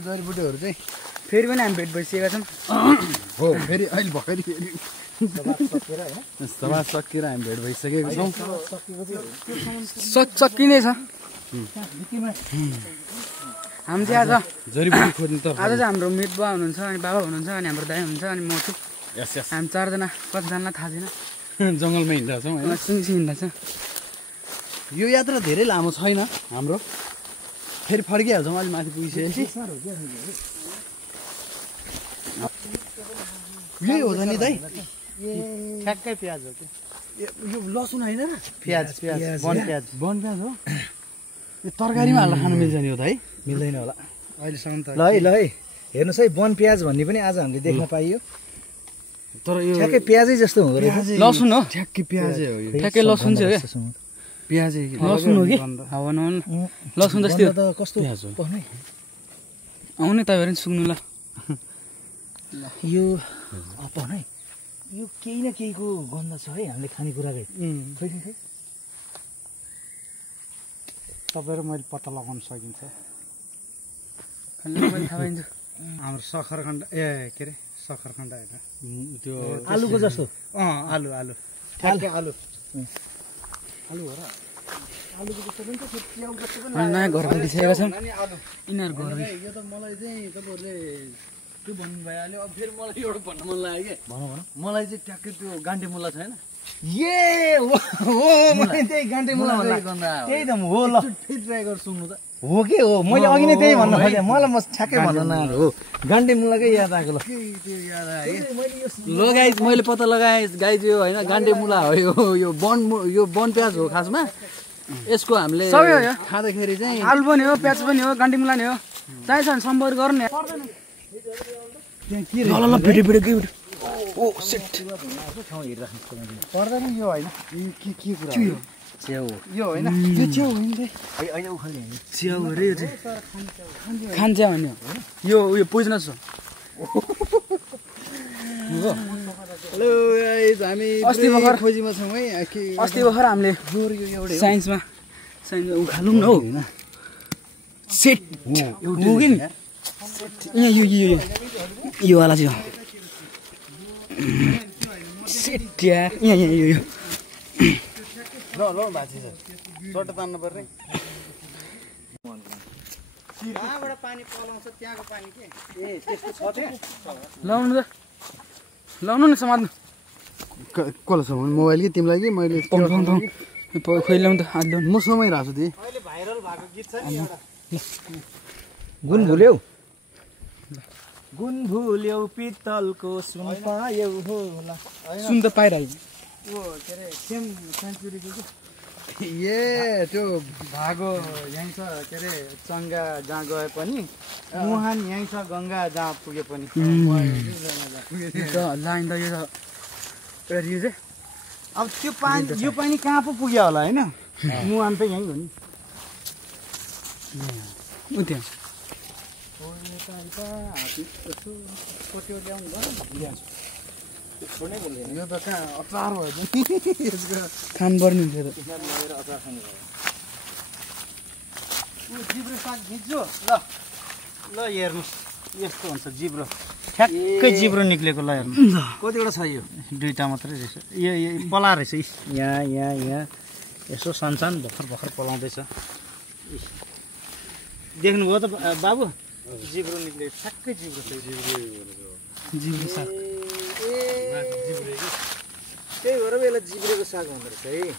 जडीबुटीहरू चाहिँ फेरि पनि हामी भेट भइसकेका छौँ हो फेरि अहिले भर्खरै सभा सकिएर हामी भेट भइसकेको छौँ सकिने छ हामी चाहिँ आज जडीबुटी खोज्नु त आज चाहिँ हाम्रो मित बुवा हुनुहुन्छ अनि बाबा हुनुहुन्छ अनि हाम्रो दाइ हुनुहुन्छ अनि म छु हामी चारजना कतिजनालाई थाहा छैन जङ्गलमा हिँड्दा छौँ होइन सिङसिङ हिँड्दा छ यो यात्रा धेरै लामो छैन हाम्रो फेरि फर्किहाल्छौँ अलि माथि पुगिसकेपछि यही हो त नि दाइ ठ्याक्कै प्याज हो यो लसुन होइन र प्याज वन प्याज हो यो तरकारीमा हालेर खानु मिल्छ नि हो त है मिल्दैन होला अहिलेसम्म त ल है हेर्नुहोस् है वन प्याज भन्ने पनि आज हामीले देख्न पाइयो तर यो ठ्याक्कै प्याजै जस्तो हुँदो रहेछ लसुन हो ठ्याक्कै प्याजै हो यो ठ्याक्कै लसुन चाहिँ हो क्या प्याजै लसुन हो कि हावा नहुन लसुन जस्तै हो त कस्तो पर्ने आउने तपाईँहरू पनि सुन्नु ल यो अपन है यो केही न केहीको गन्ध छ है हामीले खानेकुराकै खै तपाईँहरू मैले पत्ता लगाउन सकिन्छ मैले थाहा पाइन्छ हाम्रो सखरखण्ड के अरे सखरखण्ड होइन त्यो आलुको जस्तो आलु आलु ठ्याक्कै आलु आलु हो र आलुको जस्तो पनि त च्याउ जस्तो पनि नयाँ घर बाँधिसकेका छन् यिनीहरू घर यो त मलाई चाहिँ तपाईँहरूले त्यो भन्नुभइहाल्यो अब फेरि मलाई एउटा भन्न मन लाग्यो कि भनौँ मलाई चाहिँ ट्याक्कै त्यो गान्टे मुला छैन मलाई त्यही गान्टे मुला गन्दा त्यही त हो ल फेरि ट्राई गरेर सुन्नु त हो के हो मैले अघि नै त्यही भन्न खोजेँ मलाई म ठ्याक्कै भन्न नआएको हो गान्टे मुलाकै याद आएको ल त्यो याद आयो लो गाइज मैले पत्ता लगाएँ गाइज यो होइन गान्टे मुला हो यो वन प्याज हो खासमा यसको हामीले सबै हो यो खाँदाखेरि चाहिँ आलु पनि हो प्याज पनि हो गान्टी मुला नि हो चाहिन्छ भने सम्पर्क गर्नु नि ल भिडियो के ओ सेट पर्दैन यो होइन के कुरा च्याउ यो होइन त्यो च्याउ होइन होइन उखाल्ने च्याउ अरे खान्छ भन्ने यो उयो पोइजनस हो हेलो गाइज हामी अस्ति भर्खर खोजीमा छौँ है अस्ति भर्खर हामीले साइन्समा उखालौँ न हौ सेट हो कि नि यहाँ यो वाला चाहिँ हो सेट यार यहाँ यो ल भाषी छ चट्टा तान्नु पर्ने कहाँबाट पानी पलाउँछ त्यहाँको पानी के ए त्यस्तो छ त्यहाँ लाउनु त लाउनु न समात्नु कसलाई छ मोबाइल कि तिमीलाई कि मैले खोइ ल्याउनु त हात ल्याउनु म समाइरहेको छु दिदी अहिले भाइरल भएको गीत छ नि गुण भुल्यौ गुण भुल्यौ पित्तलको सुन पायौ होला सुन त पाइरहेको के अरे सेम सेन्चुरीको ए त्यो भागो यहीँ छ के अरे चङ्गा जहाँ गए पनि मुहान यहीँ छ गङ्गा जहाँ पुगे पनि लाइन त यो त यो चाहिँ अब त्यो पानी यो पानी कहाँ पो पुग्यो होला होइन मुहान त यहीँ हो नि उ त्यहाँ यो त कहाँ अचार भयो खानुपर्ने थियो त जिब्रो साग भिज्यो ल हेर्नुहोस् यस्तो हुन्छ जिब्रो ठ्याक्कै जिब्रो निक्लेको ल हेर्नु कतिवटा छ यो दुईवटा मात्रै रहेछ यो पला रहेछ यहाँ यसो सानसानो भर्खर पलाउँदैछ देख्नुभयो त बाबु जिब्रो निक्लेको ठ्याक्कै जिब्रो छ जिब्रो साग त्यही भएर यसलाई जिब्रेको साग भन्दो रहेछ है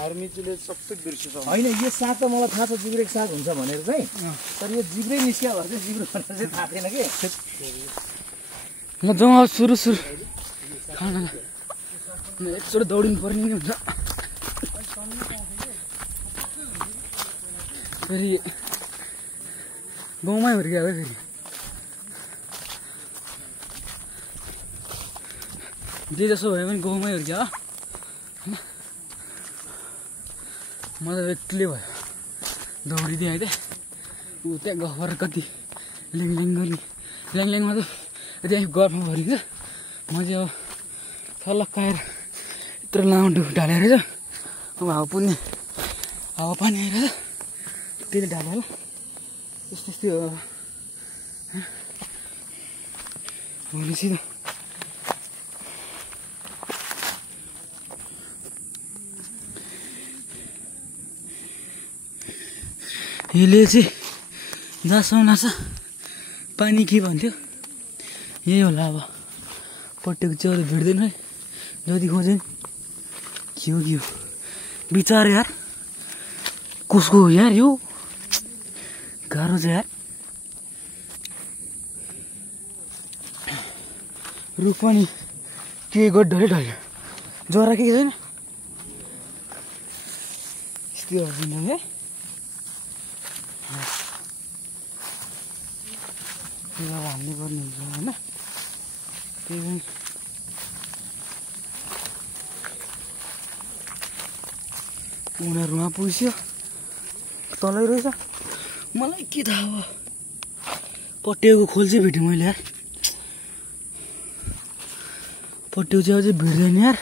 आर्मीले सबै बिर्सिन्छ होइन यो साग त मलाई थाहा छ जिब्रेको साग हुन्छ भनेर चाहिँ तर यो जिब्रै निस्क्यो भएर चाहिँ जिब्रो भनेर चाहिँ थाहा थिएन कि ल जाउँ सुरु खाना एकचोटि दौडिनु पर्ने नि हुन्छ फेरि गाउँमै हुर्क्यो है फेरि जे जसो भयो भने गाउँमै हुर्क्यो हो म त एक्लै भयो दौडिदिएँ है त ऊ त्यहाँ गफर कति ल्याङ गर्ने ल्याङमा त त्यहाँ गफमा भरिन्छ म चाहिँ अब थलक्काएर यत्रो लामो ढालेर चाहिँ अब हावा पुग्ने हावा पानी आएर त्यसले ढाल्यो होला यस्तो यस्तै हो भनेपछि त यसले चाहिँ जहाँसम्म नाच्छ पानी के भन्थ्यो यही होला अब पट्टेको चाहिँ भिड्दैन है जति खोज्यो नि के हो विचार यार कसको हो यार यो गाह्रो छ यार रुख पनि के गड्डरै ढल्यो जरा के छैन यस्तो है त्यो अब हाल्ने पर्ने हुन्छ होइन त्यही पनि उनीहरूमा पुग्यो तलै रहेछ मलाई के थाहा अब पट्टेको खोल चाहिँ भेटेँ मैले यार पट्टेको चाहिँ अझै भिड्दैन यार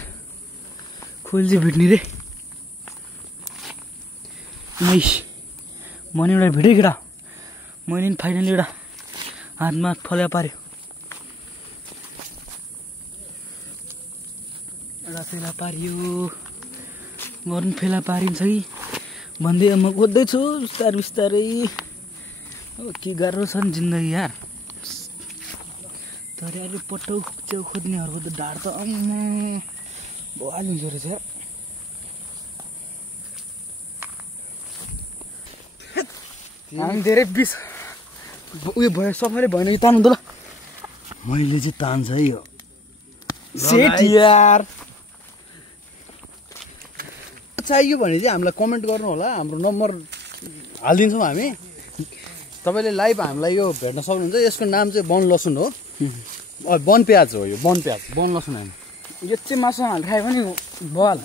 खोल चाहिँ भेट्ने रे नाइस मैले एउटा भिडै केटा मैले पनि फाइनली एउटा हातमा फल्या पार्यो एउटा फेला पारियो गर्नु फेला पारिन्छ कि भन्दै म खोज्दैछु बिस्तारै बिस्तारै अब के गाह्रो छ नि जिन्दगी यार तर अहिले पट्टौ च्याउ खोज्नेहरूको त ढाड त भइहाल्छ रहेछ यार हामी धेरै बिस उयो भयो सफाले भएन कि तान्नु त ल मैले चाहिँ तान्छ है यो सेट यार चाहियो भने चाहिँ हामीलाई कमेन्ट गर्नु होला हाम्रो नम्बर हालिदिन्छौँ हामी तपाईँले लाइभ हामीलाई यो भेट्न सक्नुहुन्छ यसको नाम चाहिँ वन लसुन हो वन प्याज हो यो वन प्याज वन लसुन हामी यो चाहिँ मासु हाल खायो भने बल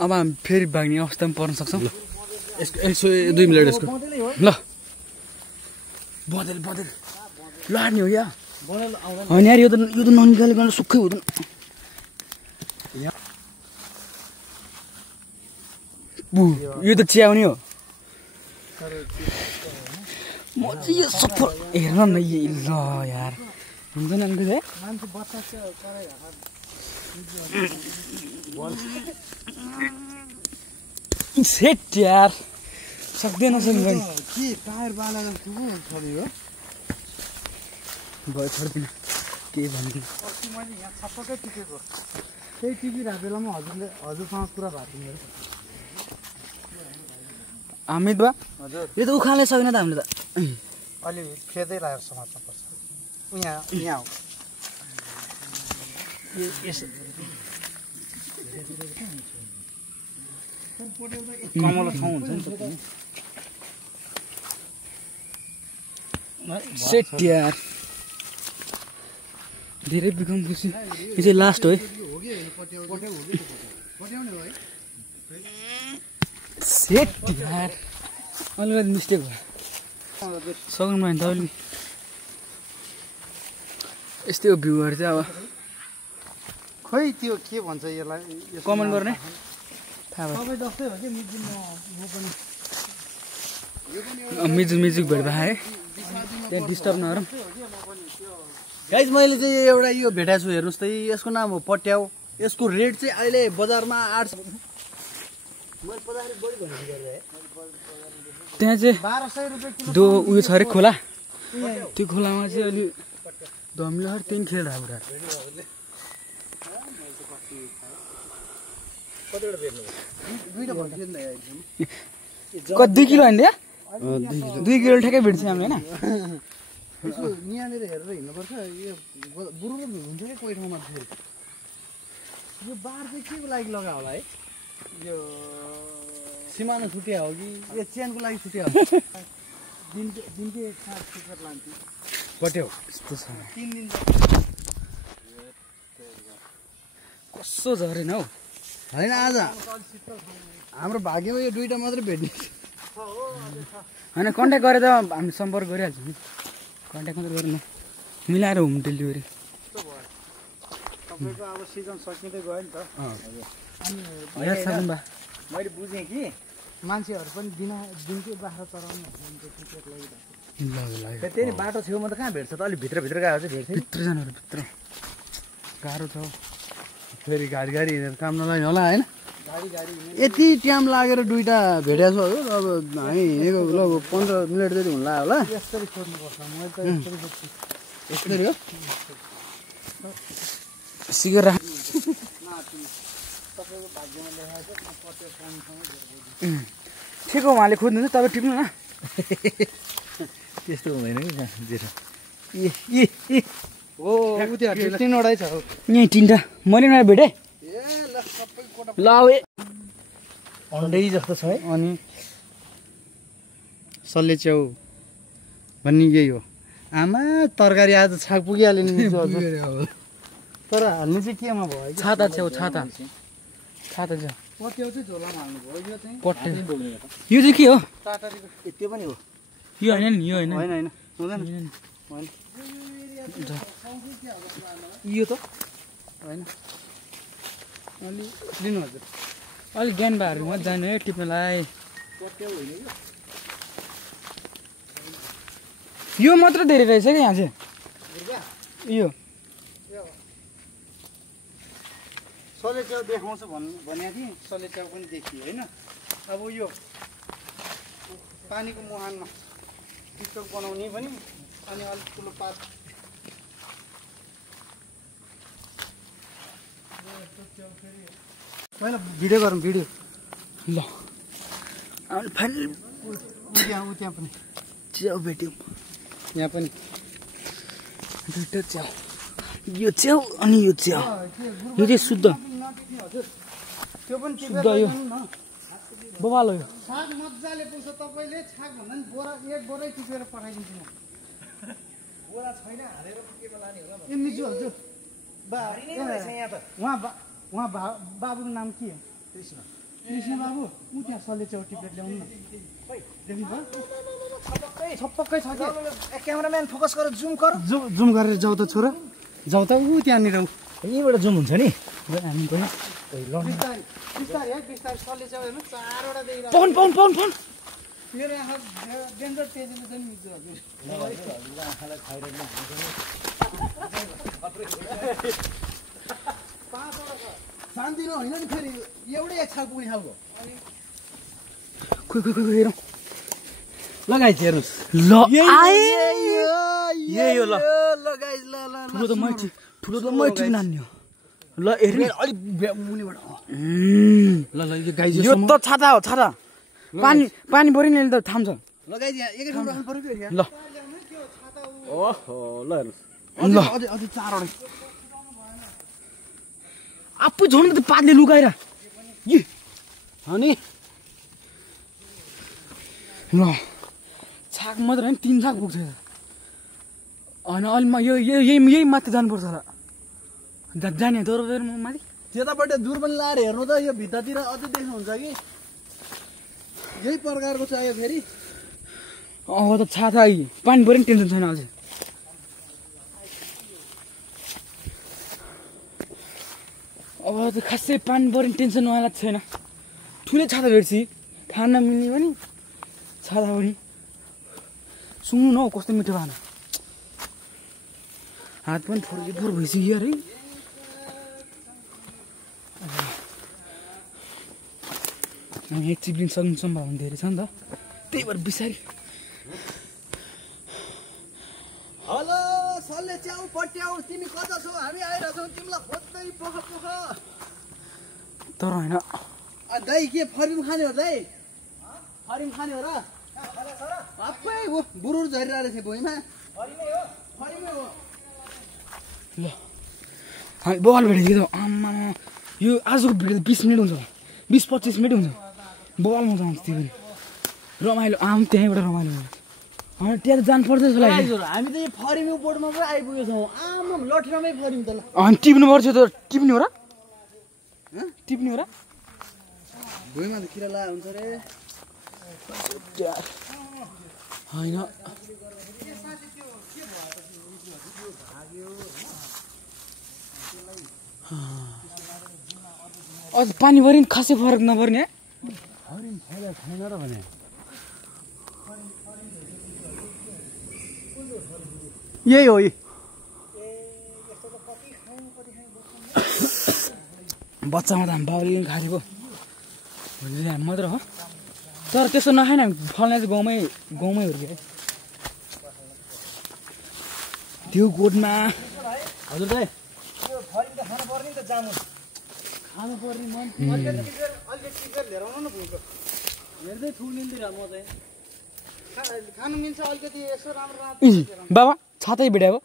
अब हामी फेरि भाग्ने अवस्थामा पर्न सक्छौँ यसको 2 मिनट यसको ल बदल बदल लाड्ने हो या होइन यार यो त ननिकाले गर्न सुक्खै हुँदैन यो त च्याउने हो म चाहिँ यो सफल हेर्न न ल यार हुँदैन अन्त है सेट यार सक्दैन सक्दैन के टायर बाला भयो छोड्दिनँ के भनिदिनु मैले यहाँ छप्पकै टिपेको त्यही टिपिरहेको बेलामा हजुरसँग कुरा भएको थियो हामी बा हजुर यो त उखाल्नै सकेन त हामीले त अलि फेदै लागेर समात्नु पर्छ यहाँ हो कमलो ठाउँ हुन्छ नि त सेट यार धेरै बिकम खुसी यो चाहिँ लास्ट हो है सेट यार अलिकति मिस्टेक भयो सक्नु भयो भने तपाईँले यस्तै हो भ्यूहरू चाहिँ अब खै त्यो के भन्छ यसलाई कमेन्ट गर्ने थाहा भयो सबै जस्तै हो कि मिजिङ म पनि म्युजिक भेट भए है त्यहाँ डिस्टर्ब नगरौँ गाइज मैले चाहिँ एउटा यो भेटाएको छु हेर्नुहोस् त यसको नाम हो पट्याउ यसको रेट चाहिँ अहिले बजारमा 800 त्यहाँ चाहिँ 1200 रुपियाँ किलो दो उयो छ अरे खोला त्यो खोलामा चाहिँ अलि धमिलोहरू त्यही खेलिरहेको कति 2 किलो होइन त्यहाँ 2 किलो ठ्याक्कै भेट्छ हामीले होइन यसो यहाँनिर हेरेर हिँड्नुपर्छ यो बुरुलो हुन्छ कि कोही ठाउँमा फेरि यो बार चाहिँ के को लागि लगा होला है यो सिमाना छुट्या हो कि यो चेनको लागि छुट्या हो दिनकै साथ टिकट लान्छु पट्यो यस्तो छ 3 दिन कस्तो झरेन हौ होइन आज हाम्रो भाग्यमा यो दुईटा मात्रै भेट्ने होइन कन्ट्याक्ट गरेर त हामी सम्पर्क गरिहाल्छौँ नि कन्ट्याक्ट मात्रै गरेर मिलाएर होम डेलिभरी तपाईँको अब सिजन सकिँदै गयो नि त यहाँ साबुन बा मैले बुझेँ कि मान्छेहरू पनि दिनकै बाख्रा चराउनु टिकट ल त्यही नि बाटो छेउमा त कहाँ भेट्छ त अलिक भित्रभित्र गएको चाहिँ भेट्छ भित्र जानुहरू भित्र गाह्रो छ फेरि गाडी हिँडेर काम नलाग्ने होला होइन गाडी यति टाइम लागेर दुइटा भेटेको छ हो अब हामी हिँडेको ल 15 मिनट जति हुन लाग्यो होला यसरी खोज्नुपर्छ मैले त यसरी खोज्छु यसरी हो सिकेर राख तपाईँको भाग्यमा लेखाएको छ प्रत्येक कामसँग ठिक हो उहाँले खोज्नुहुन्छ तपाईँ टिप्नु न त्यस्तो हुँदैन कि जेठो हो उ त्यो 15वटै छ हो यहीँ तिनवटा मैले नयाँ भेटेँ ए ल सबै कोटा ल ए अन्डै जस्तो छ है अनि सल्ले च्याउ भन्ने यही हो आमा तरकारी आज छाक पुगिहाल्यो नि हजुर तर हाल्नु चाहिँ केमा भयो छाता छेउ छाता छाता छ पट्याउ चाहिँ झोलामा हाल्नु भयो यो चाहिँ पट्टे यो चाहिँ के हो टाटारीको त्यो पनि हो यो होइन नि यो होइन होइन होइन हुँदैन होइन यो त होइन अलि लिनु हजुर अलिक ज्ञान भाइहरू मात्रै जाने है टिप्नलाई पट्याउ होइन यो मात्र धेरै रहेछ क्या यहाँ चाहिँ यो सले च्याउ देखाउँछ भनेको थिएँ सले च्याउ पनि देखियो होइन अब यो पानीको मुहानमा टिकटक बनाउने पनि अनि अलिक ठुलो पात पहिला भिडियो गरौँ भिडियो ल फाइनल ऊ त्यहाँ पनि च्याउ भेट्यौँ यहाँ पनि दुइटा च्याउ यो च्याउ अनि यो च्याउ यो चाहिँ शुद्ध त्यो पनि शुद्ध यो बबालो यो छाक मजाले पुग्छ तपाईँले छाक भन्दा नि बोरा एक बोरै टिपेर पठाइदिन्छु म बोरा छैन हालेर पुगेको लाने होला ए मिजु हजुर उहाँ बाबुको नाम के हो कृष्ण बाबु ऊ त्यहाँ सल्ले च्याउ टिपेर ल्याउनु न देख्नुभयो छपक्कै छ कि क्यामेराम्यान फोकस गरेर जुम गर जुम गरेर जाऊ त छोरा जाऊ त ऊ त्यहाँनिर यहीँबाट जुम हुन्छ नि हामी गयो बिस्तारै बिस्तारै है बिस्तारै सल्ले च्याउ हेर्नु 4वटा देखिरहेको पाउन पाउन पाउन पाउन मेरो आँखा डेन्जर तेजीले चाहिँ मिल्छ हजुर शान्तिलो होइन नि फेरि एउटै एक छाल पुग्ने खालको खोइ खोइ खोइ हेरौँ लगाइ हेर्नुहोस् ल आए यही हो ल लगाइज ल ल ठुलो त मै टिप्न हान्ने हो ल हेर्ने अलिक मुनिबाट ल ल यो गाई यो त छाता हो छाता पानी पानी पऱ्यो नि त थाम्छ लगाइज यहाँ एकै ठाउँ राख्नु पर्यो फेरि ल ओहो ल हेर्नुहोस् ल अझै अझै 4वटा आफू झन् त पातले लुकाएर अनि ल छाक मात्र होइन 3 छाक पुग्छ होइन अलि यो यही माथि जानुपर्छ होला जाने तर माथि त्यतापट्टि दूर पनि लाएर हेर्नु त यो भित्तातिर अझै देख्नुहुन्छ कि यही प्रकारको चाहियो फेरि अब त छाता पानी पऱ्यो नि टेन्सन छैन अझै अब त खासै पानी पऱ्यो नि टेन्सन उहाँलाई छैन ठुलै छाता भेट्छ खान मिल्ने पनि छाता पनि सुन्नु न हौ कस्तो मिठो खाना हात पनि फोहोर भइसक्यो अरे हामी एक चिप्लिन सक्ने सम्भावना धेरै छ नि त त्यही भएर बिसारी हेलो सल्ले च्याउ पट्याउ तिमी कता छौ हामी आइरहेछौँ तिमीलाई खोज्दै पोख तर होइन दाइ के फरिम खाने हो दाइ फरिम खाने हो र आफै हो बुरुर झरिरहेको रहेछ भुइँमा फरिमै हो ल हामी बल भेटेको त आम्मा यो आजको भिडियो 20 मिनट हुन्छ 20-25 मिनट हुन्छ बलमा जान्छ त्यो पनि रमाइलो आम त्यहीँबाट रमाइलो हुन्छ होइन त्यहाँ जानु पर्छ जस्तो लाग्यो हामी त यो फरिमे बोर्डमा पो आइपुगेको छौँ आमा लठीरमै फरिम त ल अनि टिप्नु पर्छ त टिप्ने हो र टिप्ने हो र भुइँमा त किरा ला हुन्छ रे होइन अझ पानी पऱ्यो नि खासै फरक नपर्ने हरिण फाइदा छैन र भने यही हो यही बच्चामा त हामी बाउले खाएको भन्ने हामी मात्र हो तर त्यसो नखाएन हामी फल्ने चाहिँ गाउँमै हुर्क्यो त्यो गोठमा हजुर दाइ यो हरिण त खानु पर्ने नि त जामुन खानु पर्ने मन अलिकति टिपेर लिएर आउनु न भुइँको हेर्दै ठुलिँदैन म चाहिँ खानु मिल्छ अलिकति यसो राम्रो बाबा छातै भिडाएको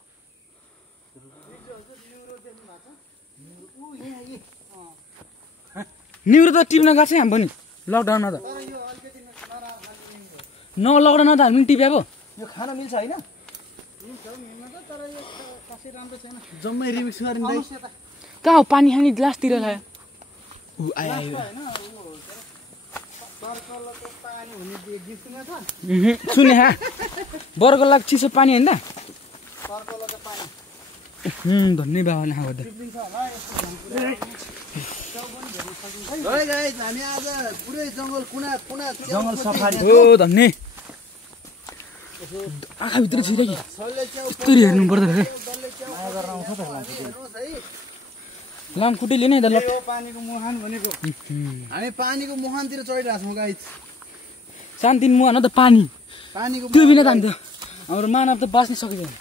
निउरो त टिप्न गएको छ हामी पनि लकडाउनमा त लकडाउनमा त हामी पनि टिप्याएको यो खान मिल्छ होइन जम्मै रिमिक्स गरिँदै कहाँ हो पानी खाने ग्लासतिर लाग्यो ऊ आयो सुने हा बर्को लाग चिसो पानी होइन धन्य बाबा नखाएको हामी आज पुरै जङ्गल कुना जङ्गल सफारी हो धन्य आँखाभित्र छिरे कि यस्तरी हेर्नु पर्दो रहेछ लामखुट्टे नै ल पानीको मुहान भनेको हामी पानीको मुहानतिर चढिरहेको छौँ गाइस शान्ति मुहान हो त पानी पानीको त्यो बिना त हामी त हाम्रो मानव त बाँच्न सकिँदैन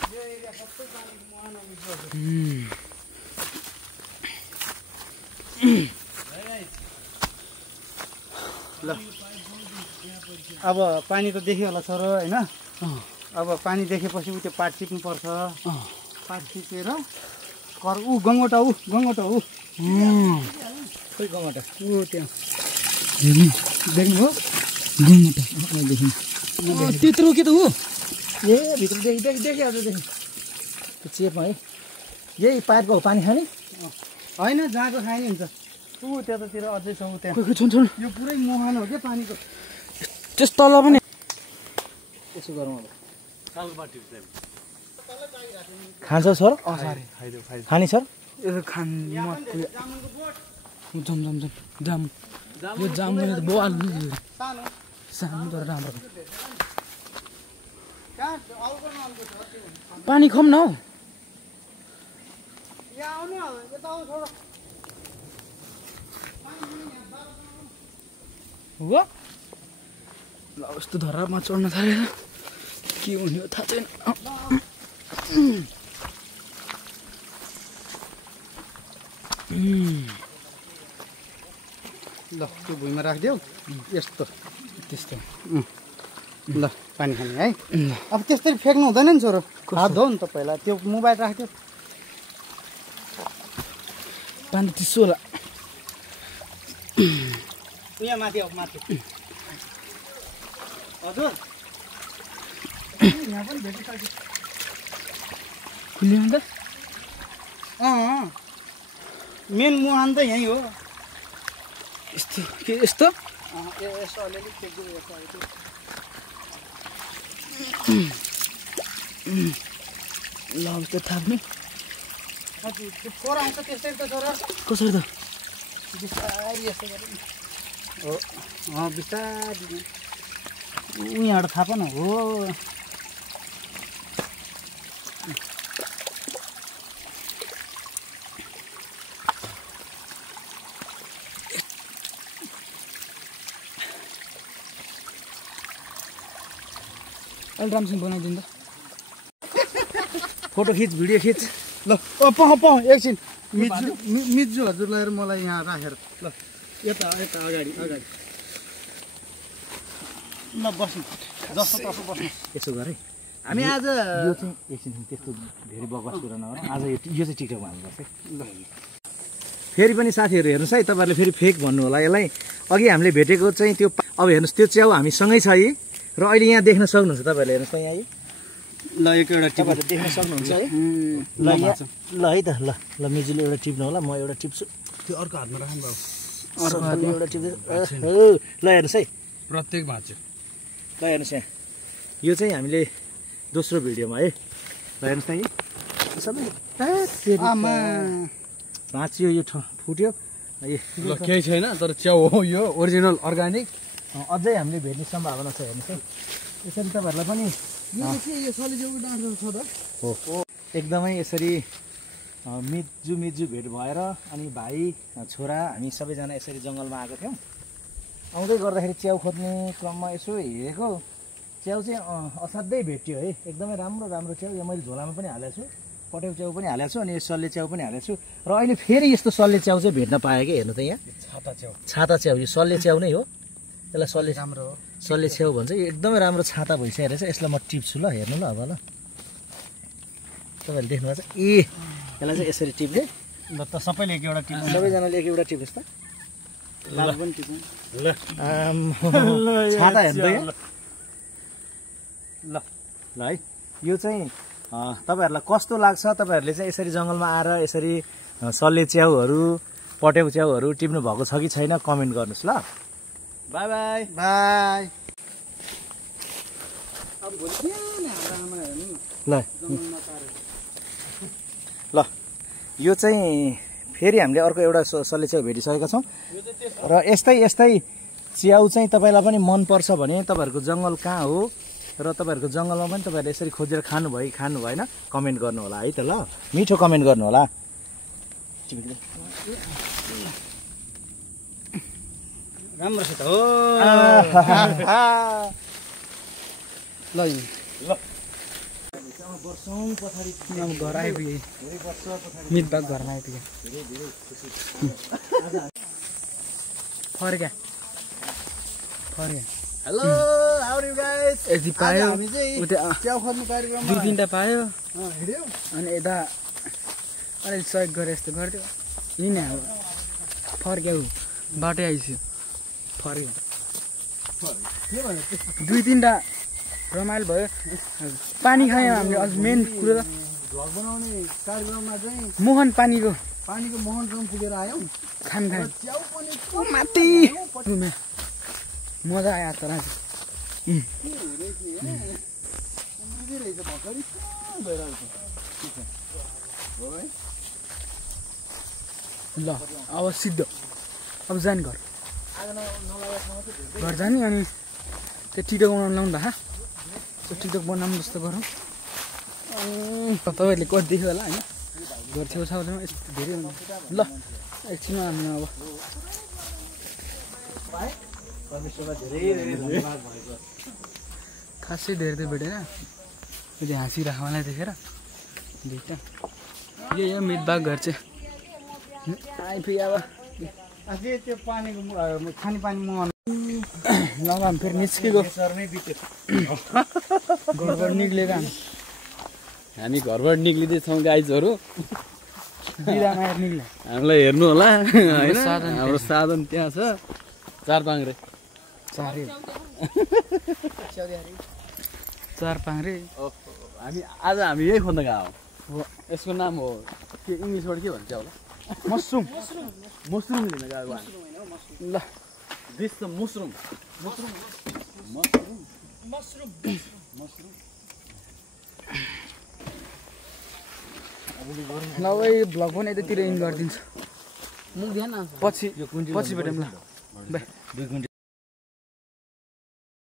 ल अब पानी त देख्यो होला सर होइन अब पानी देखेपछि ऊ त्यो पाट टिप्नुपर्छ पाट टिपेर कर गङ्गोटा ऊ खोइ गमटा ऊ त्यहाँ देख्नु हो गमटा त्यत्रो के त हो ए भित्र देखिहाल्छ त्यो चेपमा है यही पाइपको हो पानी खाने होइन जहाँको खाने हुन्छ ऊ त्यतातिर अझै छ ऊ त्यहाँ खोइ छोड यो पुरै मुहान हो क्या पानीको त्यस तल पनि यसो गरौँ अब खान्छ सर खाने सर यो खान जम यो जामुन त बोल सानो तर राम्रो पानी खम न हौ हो ल यस्तो धरामा चढ्न थालेर के हुने हो थाहा छैन ल त्यो भुइँमा राखिदेऊ यस्तो त्यस्तो ल पानी खाने है अब त्यस्तरी फ्याँक्नु हुँदैन नि छोरो हात धो नि त पहिला त्यो मोबाइल राखिदियो पानी चिसो होला यहाँ माथि अब माथि हजुर यहाँ पनि भेटिसक्यो खुल्यो अन्त मेन मुहान त यहीँ हो यस्तो के यस्तो यसो अलिअलि फेक्दियो ल अब त्यो थाप्ने हजुर त्यो छोरा आउँछ त्यस्तै त छोरा कसरी त बिस्तारी यस्तो गरेर हो बिस्तारी ऊ यहाँबाट थाप न हो अलि राम्रोसँग बनाइदिनु त फोटो खिच भिडियो खिच ल एकछिन मिजु हजुरलाई र मलाई यहाँ राखेर ल यता अगाडि ल बस्नु जस्तो तस्तो बस्नु यसो गरे हामी आज यो चाहिँ एकछिन त्यस्तो धेरै बकवास कुरा नगर आज यो चाहिँ टिकटकमा हाल्नुपर्छ है ल फेरि पनि साथीहरू हेर्नुहोस् है तपाईँहरूले फेरि फेक भन्नु होला यसलाई अघि हामीले भेटेको चाहिँ त्यो अब हेर्नुहोस् त्यो च्याउ हामी सँगै छ है र अहिले यहाँ देख्न सक्नुहुन्छ तपाईँहरूले हेर्नुहोस् त यहाँ है ल एक एउटा टिपहरू देख्न सक्नुहुन्छ है ल है त ल मिजुले एउटा टिप्नु होला म एउटा टिप्छु त्यो अर्को हातमा राख्नु बाबु अर्को हातमा एउटा टिप्छु ल हेर्नुहोस् है प्रत्येक भाँच्यो ल हेर्नुहोस् यहाँ यो चाहिँ हामीले दोस्रो भिडियोमा है ल हेर्नुहोस् त है सबै भाँच्यो यो फुट्यो ल केही छैन तर च्याउ हो यो ओरिजिनल अर्ग्यानिक। अझै हामीले भेट्ने सम्भावना छ हेर्नुहोस् है। यसरी तपाईँहरूलाई पनि यो सलिजेको डाँडो छ त हो एकदमै यसरी मिजु भेट भएर अनि भाइ छोरा हामी सबैजना यसरी जङ्गलमा आएको थियौँ। आउँदै गर्दाखेरि च्याउ खोज्ने क्रममा यसो हेरेको च्याउ चाहिँ असाध्यै भेट्यो है। एकदमै राम्रो राम्रो च्याउ। यो मैले झोलामा पनि हालेको छु, पटेउ च्याउ पनि हालेको छु अनि यो सल्ले च्याउ पनि हालेको छु। र अहिले फेरि यस्तो सल्ले च्याउ चाहिँ भेट्न पाएँ कि हेर्नु त यहाँ छाता च्याउ। यो सल्ले च्याउ नै हो, यसलाई सल्ले राम्रो हो सल्ले च्याउ भन्छ। यो एकदमै राम्रो छाता भइसकेको रहेछ। यसलाई म टिप्छु ल, हेर्नु ल अब ल तपाईँहरूले देख्नुभएको छ। यसलाई चाहिँ यसरी टिप्ने ल त सबैले एक एउटा टिप्नु, सबैजनाले एक एउटा टिप्नुहोस् त छाता हेर्नु त यहाँ ल ल है। यो चाहिँ तपाईँहरूलाई कस्तो लाग्छ, तपाईँहरूले चाहिँ यसरी जङ्गलमा आएर यसरी सल्ले च्याउहरू पटेउ च्याउहरू टिप्नु भएको छ कि छैन कमेन्ट गर्नुहोस् ल। By by by. ल ल यो चाहिँ फेरि हामीले अर्को एउटा सल्ले च्याउ भेटिसकेका छौँ। र यस्तै च्याउ चाहिँ तपाईँलाई पनि मनपर्छ भने तपाईँहरूको जङ्गल कहाँ हो र तपाईँहरूको जङ्गलमा पनि तपाईँहरूले यसरी खोजेर खानुभयो कि खानु भएन कमेन्ट गर्नु होला है त ल। मिठो कमेन्ट गर्नु होला। राम्रो छ त हो ल ल वर्षौँ पछाडि घर आइपुगेँ, मितबाग घरमा आइपुगेँ। फर्क्या hello how are you guys. यति पायो हामी चाहिँ उता च्याउ खोज्ने कार्यक्रममा 2-3टा पायो हिँड्यौ अनि यता अलिक सहयोग गरे जस्तो गर्थ्यो। यिनी अब फर्क्याउ बाटै आइसक्यो फर्क्यो। के भन्यो 2-3टा रमाइलो भयो। पानी खायौँ हामीले। अझ मेन कुरो त भ्लग बनाउने कार्यक्रममा चाहिँ मोहन पानीको मोहनसम्म पुगेर आयौँ। खान खायौँ च्याउ पनि माथि रुमे मजा आयो तर आज। ल अब सिद्धो अब जाने घर जाने अनि त्यो टिकटक बनाउनु लाउनु भए त्यो टिकटक बनाउनु जस्तो गरौँ। तपाईँहरूले कति देख्यो होला होइन घर छेउछाउमा यस्तो धेरै ल एकछिनमा हामी अब खासै धेरै त भेटेन। अहिले हाँसिरहेको मलाई देखेर दुईवटा यो मितबाग घर चाहिँ आइपुग्यो। अब अझै त्यो पानीको खानेपानी मुहान लगाम फेरि निस्केको घरबाट निक्लेको हामी घरबाट निक्लिँदैछौँ गाइजहरू। बिरामा आएर निक्ले हामीलाई हेर्नु होला होइन। साधन हाम्रो साधन त्यहाँ छ चारपाङ्रे चार पाङ्रे। आज हामी यही खोज्न गएको हो। यसको नाम हो के इङ्ग्लिसबाट के भन्छ होला मसरुम लिन गएको हामी। ल दिस द मसरुम ल है भ्लग पनि यतातिर इन गरिदिन्छु पछि भेटौँ ल बाई।